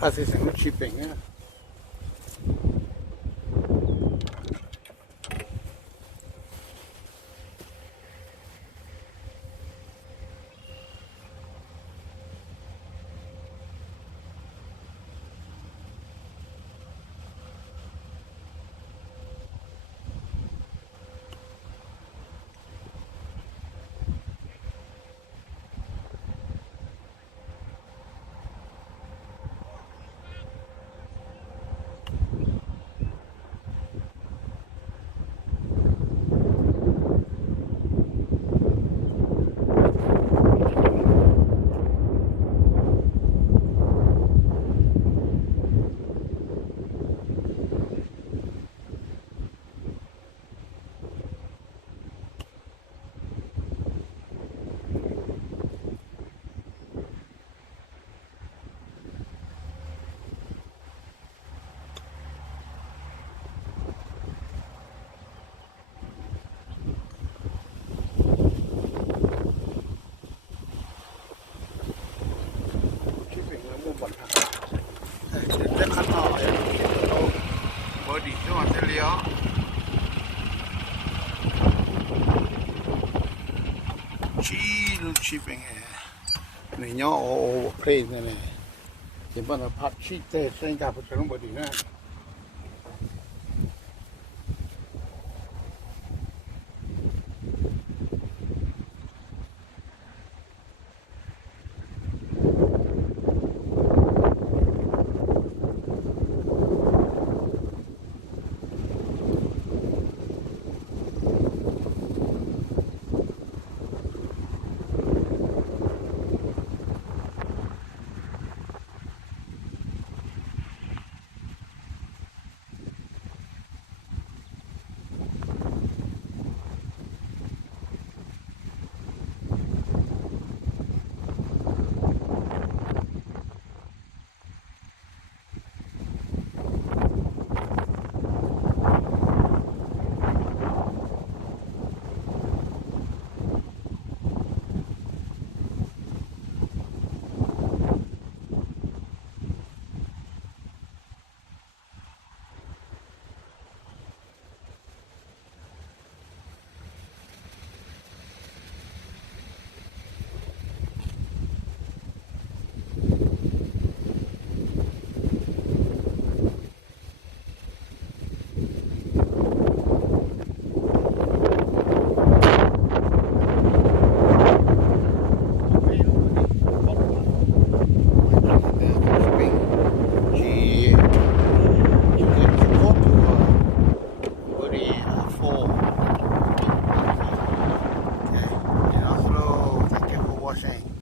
它是什么曲柄啊？这看到了，我底就往这里哦。Chill chipping eh. Này nhỏ ô plane này này. Chỉ bắt đầu phát chít thế, sinh cả một cái body này.